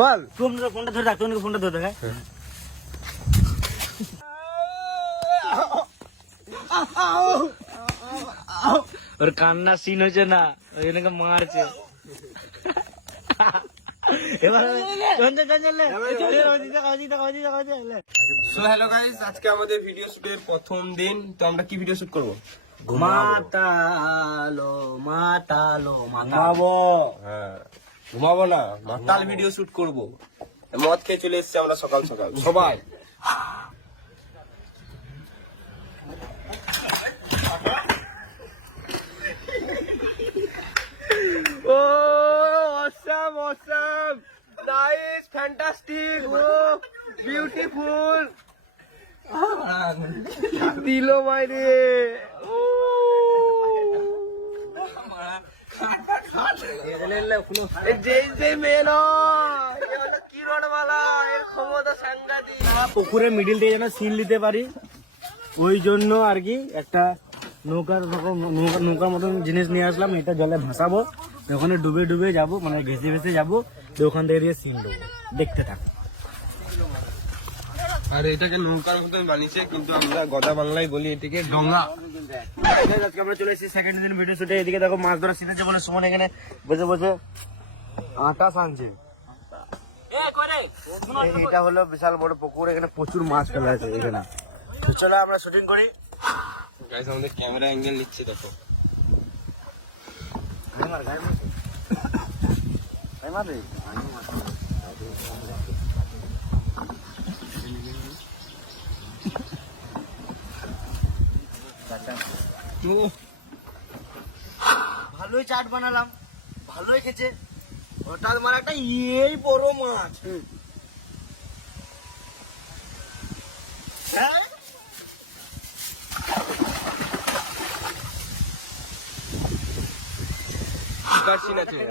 বল তুমি ফোনটা ধরে রাখ, তুমি ফোনটা ধরে রাখ। ওর কান্না সিন হয়েছে না, ওই জন্য মারছে। সো হ্যালো গাইস, আজকে আমাদের ভিডিও শুটের প্রথম দিন। তো আমরা কি ভিডিও শুট করবো? মাতালো মাতালো ঘুমাবো। হ্যাঁ, ঘুমাবো না, মাতাল ভিডিও শুট করবো। মদ খেয়ে চলে এসেছি আমরা সকাল সকাল সবাই। ও অসাম অসাম, নাইস, ফ্যান্টাস্টিক, ও বিউটিফুল, দিলো মাইরে। পুকুরের মিডিল থেকে যেন সিন নিতে পারি, ওই জন্য আর কি একটা নৌকার মতন জিনিস নিয়ে আসলাম। এটা জলে ভাসাবো, তো ওখানে ডুবে ডুবে যাবো, মানে ঘেসে ভেসে যাবো, তো ওখান থেকে দিয়ে সিন দেবো, দেখতে থাকো। আর এটাকে নৌকার মতন বানিয়েছে, কিন্তু আমরা গদা বাংলায় বলি এটাকে ডোঙ্গা। আজকে আমরা চলে এসেছি সেকেন্ড দিন ভিডিও শুটে। এদিকে দেখো মাছ ধরা শিখেছে বলে সুমন এখানে বসে বসে আটা সানছে। এটা হলো বিশাল বড় পুকুর, এখানে প্রচুর মাছ ফেলা আছে এখানে। তো চলো আমরা শুটিং করি। গাইস, আমাদের ক্যামেরা অ্যাঙ্গেল নিচ্ছে, দেখো। ভালোই চাট বানালাম, ভালোই খেছে। হঠাৎ মানে একটা এই বড় মাছ।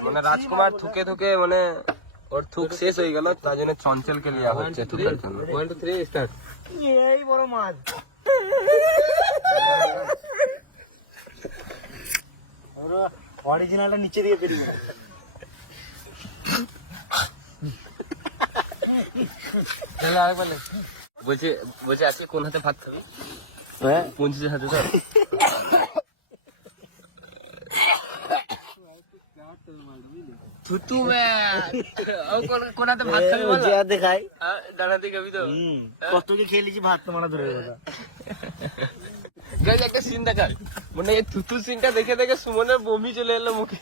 মানে রাজকুমার থুকে থুকে মানে ওর থুক শেষ হয়ে গেল, তার জন্য চঞ্চলকে লিয়া হচ্ছে থুকের জন্য। 1 2 3 স্টার্ট। এই বড় মাছ। অরিজিনালটা নিচে দিয়ে বেরিয়ে বলছে আজকে কোন হাতে ভাত খাবি? হ্যাঁ, 25 হাতে। স্যার থুতু কোন হাতে ভাত খাবি বল? যে হাতে খাই ডানাতে খাবি তো? কত কি খেয়ে লিছি, ভাত তো মানা ধরে গেল। গাইস, একটা সিন দেখার, মানে এই থুতু সিনটা দেখে দেখে সুমনের বমি চলে এলো মুখে।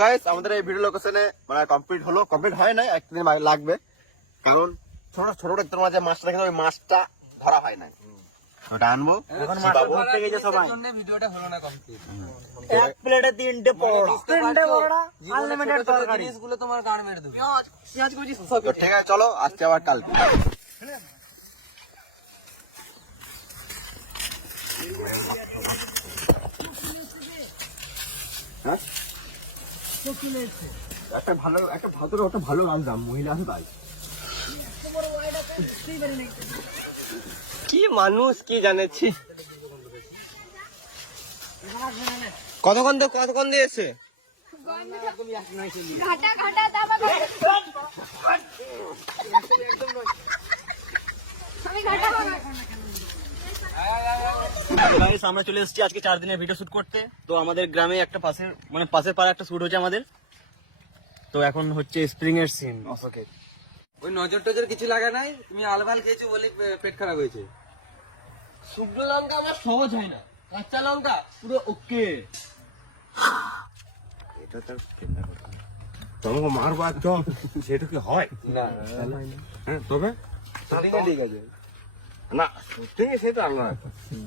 গাইস, আমাদের এই ভিডিও লোকেশনে মানে কমপ্লিট হলো, কমপ্লিট হয় নাই, একদিন লাগবে, কারণ ছোট ছোট তোমরা যে মাছটা দেখে ওই মাছটা ধরা হয় নাই, ওটা আনবো। এখন মাছ ধরতে গেছে সবাই। ভিডিওটা হলো না কমপ্লিট। এক প্লেটে 3টে পরোটা, 3টে পরোটা, আনলিমিটেড তরকারি। জিনিসগুলো তোমার গাড় মেরে দেবে। তো ঠিক আছে, চলো আজকে আবার কালকে। হ্যাঁ, একটা ভালো আনতাম, মহিলা আছে তাই। কি মানুষ, কি জানেছি। কতক্ষণ দিয়ে এসে আমরা চলে এসেছি আজকে 4 দিনের ভিডিও শুট করতে। তো আমাদের গ্রামে একটা পাশের পাড়া একটা শুট হচ্ছে আমাদের। তো এখন হচ্ছে স্প্রিং এর সিন। ওই নজর টজর কিছু লাগা নাই, তুমি আলবাল খেয়েছো বলে পেট খারাপ হয়েছে। শুকনো লঙ্কা আমার সহজ হয় না, কাঁচা লঙ্কা পুরো ওকে। এটা তো তোমাকে মারবো একদম, সেটা কি হয় না? হ্যাঁ, তবে ঠিক আছে না, শুটিং এ সেটা আলাদা।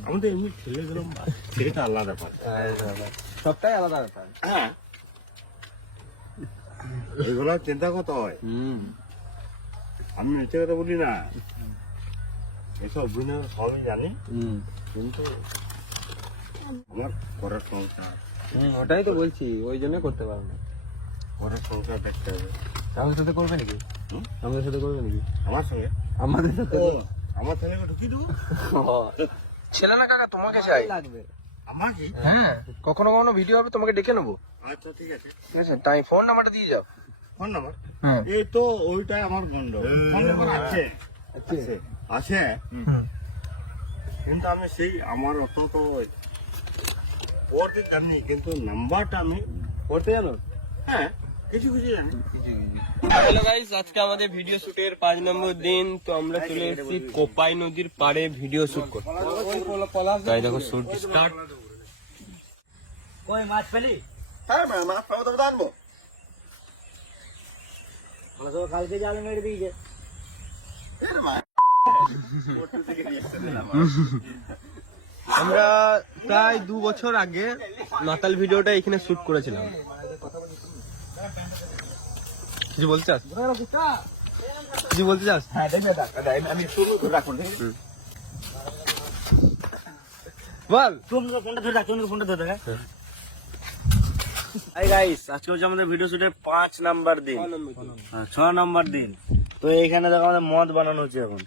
আমাদের এমনি খেলে গেলাম, সেটা আলাদা ব্যাপার। সবটাই আলাদা ব্যাপার। হ্যাঁ, এগুলো চিন্তা করতে হয়। আমি নিচে কথা বলি না, এসব অভিনয় সবই জানি, কিন্তু আমার করার সংসার। ওটাই তো বলছি, ওই জন্য করতে পারো না। করার সংসার দেখতে হবে। তাহলে সাথে করবে নাকি? আমাদের সাথে করবে নাকি? আমার সঙ্গে আমাদের সাথে আমার সঙ্গে ঢুকিয়ে দেবো ছেলে না কাকা তোমাকে চাই লাগবে। আমাকে হ্যাঁ কখনো কখনো ভিডিও হবে তোমাকে ডেকে নেবো আচ্ছা ঠিক আছে ঠিক আছে তাই ফোন নাম্বারটা দিয়ে যাও ফোন নাম্বার হ্যাঁ এই তো ওইটাই আমার গন্ড ফোন নাম্বার আছে আছে কিন্তু আমি সেই আমার অত তো পড়তে জানি কিন্তু নাম্বারটা আমি পড়তে জানো? হ্যাঁ কিছু কিছু জানি হ্যালো গাইস, আজকে আমাদের ভিডিও শুটের 5 নম্বর দিন। তো আমরা চলে এসেছি কোপাই নদীর পাড়ে ভিডিও শুট করতে। তাই দেখো শুট স্টার্ট। কই মাছ পেলি? হ্যাঁ ম্যাম মাছ পাবো তবে তো আনবো আমরা তো কালকে জাল মেরে দিয়েছে। এর মা আমরা প্রায় 2 বছর আগে মাতাল ভিডিওটা এখানে শুট করেছিলাম। কিছু বলতে চাস? কিছু বলতে চাস? হ্যাঁ দেখবে আমি শুরু রাখুন বল। তুমি ফোনটা ধরে রাখ, তুমি ফোনটা ধরে রাখ। এই গাইস, আজকে হচ্ছে আমাদের ভিডিও শুটের 5 নাম্বার দিন। 6 নাম্বার দিন। তো এইখানে দেখো আমাদের মদ বানানো হচ্ছে এখন।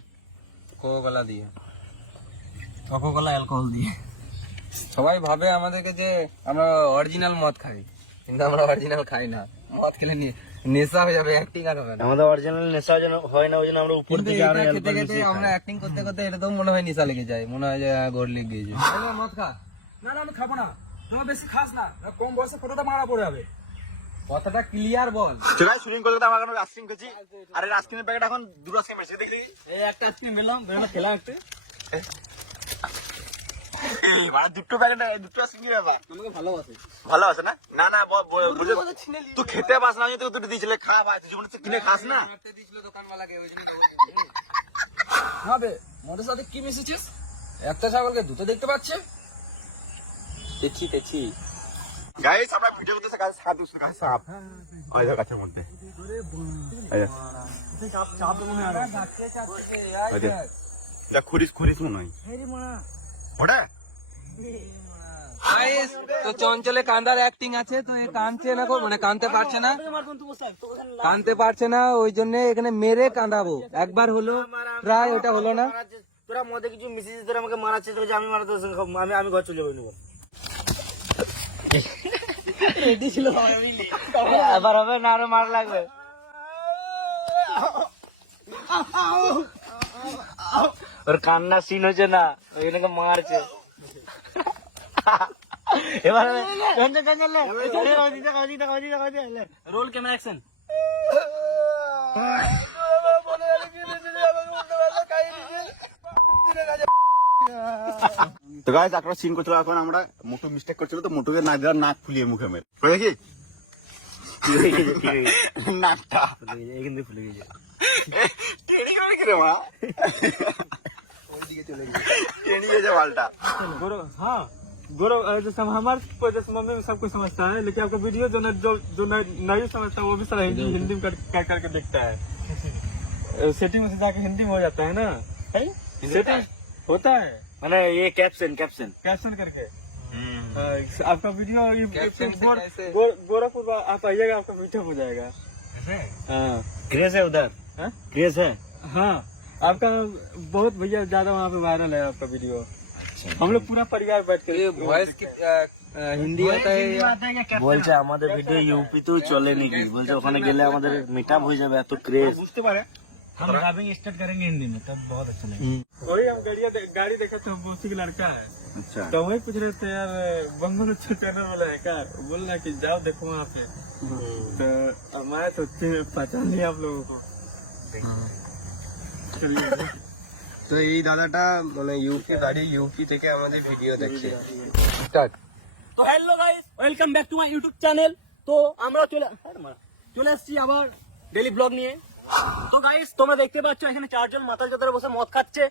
কোকোকোলা দিয়ে কোকোকোলা অ্যালকোহল দিয়ে। সবাই ভাবে আমাদেরকে যে আমরা অরিজিনাল মদ খাই কিন্তু আমরা অরিজিনাল খাই না মদ খেলে নেশা হয়ে যাবে অ্যাক্টিং আর হবে না আমাদের অরিজিনাল নেশা যেন হয় না, ওই জন্য আমরা উপর কিন্তু থেকে আরো এটা খেতে অ্যালকোহল খেতে মিশিয়ে আমরা খাই। অ্যাক্টিং করতে করতে এটা তো মনে হয় নেশা লেগে যায় মনে হয় যে গোড় লেগে গিয়েছে মদ খা না না আমি খাবো না তোমার বেশি খাস না কম বয়সে ফটোটা মারা পড়ে যাবে কথাটা ক্লিয়ার বল চলাই শুটিং করতে তো আমার এখন আইসক্রিম করছি আরে আইসক্রিমের প্যাকেট এখন দুটো আইসক্রিম এসে দেখি এই একটা আইসক্রিম পেলাম, বেরোনো খেলাম একটু। এই মানে দুটো প্যাকেট দুটো আইসক্রিম কি ব্যাপার আমাকে ভালোবাসে। ভালো আছে না না না তুই খেতে পাস না আমি তো দুটো দিয়েছিলে খা ভাই তুই জীবনে কিনে খাস না দিয়েছিল দোকানওয়ালাকে ওই জন্য হবে মদের সাথে কি মিশেছিস একটা ছাগলকে দুটো দেখতে পাচ্ছে তেছি তেছি। গাইস আমরা ভিডিও করতেছে কাছে সাপ দুসুর কাছে সাপ ওই দেখো গাছের মধ্যে এই দেখ। দেখ খুরিস খুরিস মনে হয় ওটা গাইস তো চঞ্চলে কান্দার অ্যাক্টিং আছে তো এ কানছে না মানে কানতে পারছে না কানতে পারছে না ওই জন্য এখানে মেরে কাঁদাবো একবার হলো প্রায় ওটা হলো না তোরা মধ্যে কিছু মিশিয়েছিস, তোরা আমাকে মারাচ্ছিস, তোকে যে আমি মারাতে আমি ঘর চলে যাবো নেবো। রেডি ছিল এবার হবে না, আরো মার লাগবে। ওর কান্না সিন হচ্ছে না, ওই জন্য মারছে। এবার রোল ক্যামেরা অ্যাকশন। তো গাইস একটা সিন করছিল এখন আমরা মোটু মিস্টেক করছিল তো মোটুকে নাক দেওয়ার নাক ফুলিয়ে মুখে মেরে বুঝলে কি নাকটা এখান থেকে ফুলে গেছে। টেনে গেল কি রে মা ওইদিকে চলে গেছে টেনে গেছে বালটা गौरव, हाँ गौरव, जैसे हमारे जैसे मम्मी सब कुछ समझता है, लेकिन आपका वीडियो जो नहीं समझता है वो भी सारा हिंदी में कर करके देखता है। सेटिंग में से जाके हिंदी में हो जाता है ना, सेटिंग होता है মানে ये कैप्शन कैप्शन करके। आपका वीडियो कैप्शन से कैसे? गोरखपुर आप आइएगा, आपका वीडियो हो जाएगा। हाँ क्रेज है उधर, हाँ? क्रेज है। हाँ आपका बहुत भैया ज्यादा वहाँ पे वायरल है आपका वीडियो। हम लोग पूरा परिवार बैठ के ये वॉइस की হিন্দি आता है या বলছে আমাদের ভিডিও ইউপিতেও চলে নাকি, বলছে ওখানে গেলে আমাদের মিটআপ হয়ে যাবে, এত ক্রেজ। বুঝতে পারে हम डबिंग स्टार्ट करेंगे हिंदी में, तब बहुत अच्छा लगेगा। वही हम गाड़ी देखा था, उसी का लड़का है। अच्छा तो वही पूछ रहे थे यार बंगल अच्छा चैनल वाला है क्या, बोल रहा कि जाओ देखो वहाँ पे। तो मैं सोचते पहचान लिया आप लोगों को। चलिए তো এই দাদাটা মানে ইউপি বাড়ি ইউপি থেকে আমাদের ভিডিও দেখছে স্টার্ট তো hello guys, welcome back to my YouTube channel. তো আমরা চলে আসছি আবার ডেইলি ব্লগ নিয়ে। তো গাইস তোমরা দেখতে পাচ্ছ এখানে 4 জন মাতাল চোদারা বসে মদ খাচ্ছে।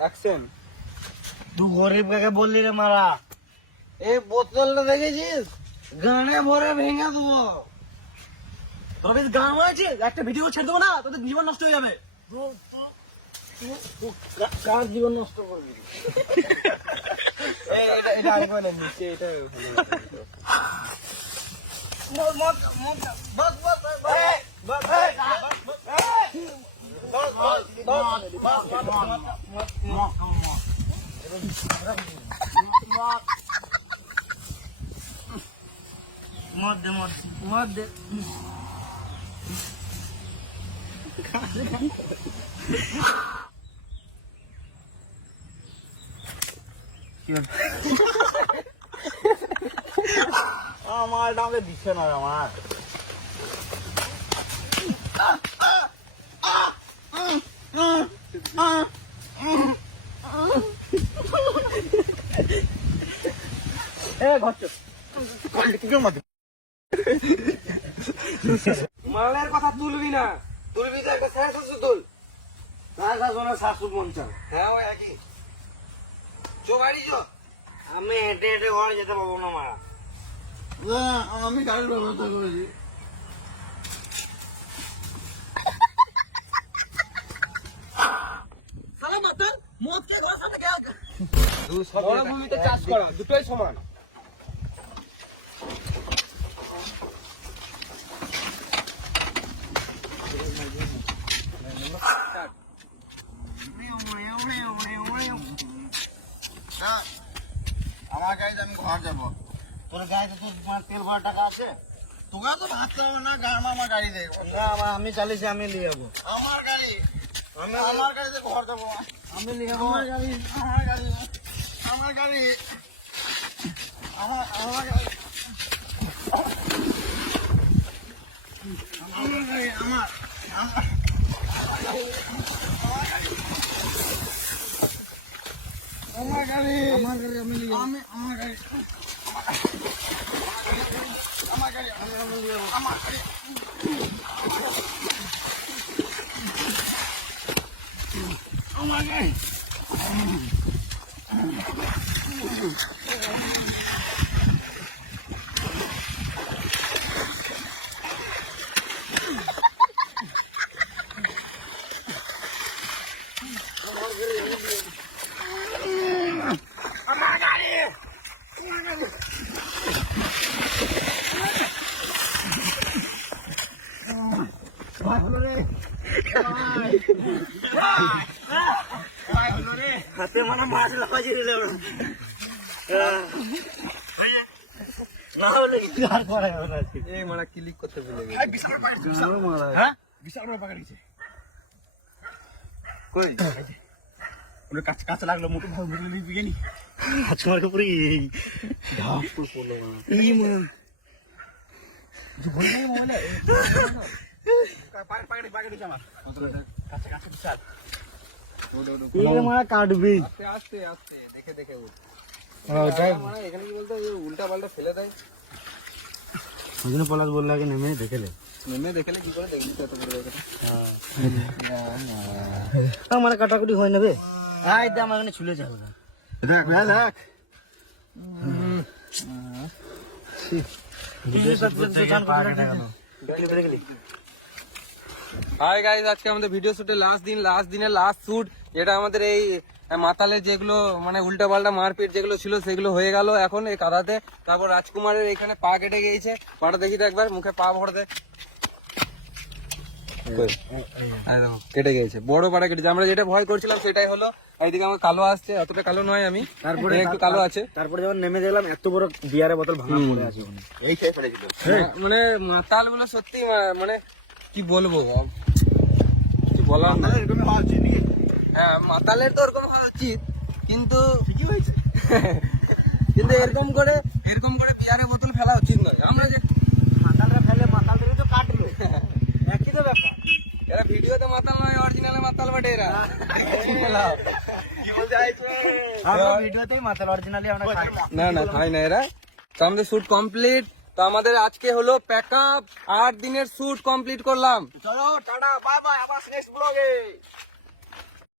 অ্যাকশন তুই গরিব কাকে বললি রে মারা? এই বোতলটা দেখেছিস গানে ভরে ভেঙে দেবো তোরা বেশ গান আছে, একটা ভিডিও ছেড়ে দেবো না, তোদের জীবন নষ্ট হয়ে যাবে। কার জীবন নষ্ট করবি? এটা আরেকবার না, নিচে এটা মদ দে। আমার দামে দিচ্ছে না আমার। মালের কথা তুলবি না, তুলবি তো একটা শেষ হচ্ছে তুল। শাশুর মন চাল হ্যাঁ ওই একই। চো বাড়ি চো। আমি হেঁটে হেঁটে ঘরে যেতে পারবো না মারা। আমি গাড়ির ব্যবস্থা করেছি। মরুভূমিতে চাষ করা দুটোই সমান। আমার গাড়িতে আমি ঘর যাবো। তোর গাড়িতে তোর তেল ভরা টাকা আছে? তোকে তো ভাবতে হবে না, আমার গাড়ি দেখবো। আমি চালিয়েছি, আমি নিয়ে যাবো। আমার গাড়ি, আমি আমার গাড়িতে ঘর যাবো। আমি নিয়ে যাবো। আমার গাড়ি, আমার গাড়ি, আমার গাড়ি, আমার গাড়ি, আমার গাড়ি, আমার গাড়ি, আমার গাড়ি, আমি নিয়ে যাবো। আমার গাড়ি, আমার গাড়ি, আমি নিয়ে যাবো। আমার গাড়ি, আমার গাড়ি। হাতে মানে মাছ লাগাই দিলে না হলে কি আর করা যাবে না। এই মারা ক্লিক করতে ভুলে গেছি। হ্যাঁ বিশাল বড় পাকা দিয়েছে। কই ওর কাছে কাছে লাগলো, মোটর ভালো মোটর নিয়ে বিয়ে নি। আচ্ছা আমাকে পুরো ঢাপ পড়লো এই মন পাকা দিয়েছে আমার কাছে কাছে বিশাল। এই মারা কাটবি। আস্তে আস্তে আস্তে দেখে দেখে উঠ। ওটাই মারা এখানে কি বলতো উল্টা পাল্টা ফেলে দেয়। ওখানে পলাশ বললো আগে নেমে দেখেলে নেমে দেখলে কি করে দেখবি কত বড় কথা। আমার কাটাকুটি হয় না বে। আয় দে আমার এখানে ছুলে যাবো না। দেখ ভাই দেখ, হাই গাইস, আজকে আমাদের ভিডিও শুটের লাস্ট দিনের লাস্ট শুট, যেটা আমাদের এই মাতালের যেগুলো মানে উল্টা পাল্টা মারপিট যেগুলো ছিল সেগুলো হয়ে গেল এখন এই কাদাতে। তারপর রাজকুমারের এখানে পা কেটে গিয়েছে, পাটা দেখি তো একবার, মুখে পা ভরে দে। কেটে গিয়েছে, বড় পাটা কেটেছে। আমরা যেটা ভয় করছিলাম সেটাই হলো। এইদিকে আমার কালো আসছে, অতটা কালো নয় আমি, তারপরে একটু কালো আছে। তারপরে যখন নেমে দেখলাম এত বড় বিয়ারের বোতল ভাঙা পড়ে আছে ওখানে। এই খেয়ে পড়েছিল। মানে মাতাল গুলো সত্যি মানে কি বলবো, কিছু বলার না। এরকমই হওয়া উচিত নাকি? হ্যাঁ মাতালের তো ওরকম হওয়া উচিত, কিন্তু ঠিকই হয়েছে। কিন্তু এরকম করে বিয়ারের বোতল ফেলা উচিত নয়। আমরা যে মাতালরা ফেলে মাতালদের তো কাটলো একই তো ব্যাপার। এরা ভিডিওতে মাতাল নয়, অরিজিনালে মাতাল বটে এরা। কি বলতে চাইছো? আমরা ভিডিওতেই মাতাল, অরিজিনালি আমরা খাই না। না না খাই না এরা। তো আমাদের শুট কমপ্লিট। তো আমাদের আজকে হলো প্যাক আপ, 8 দিনের শুট কমপ্লিট করলাম। চলো টাটা, বাই বাই, আবার নেক্সট ব্লগে।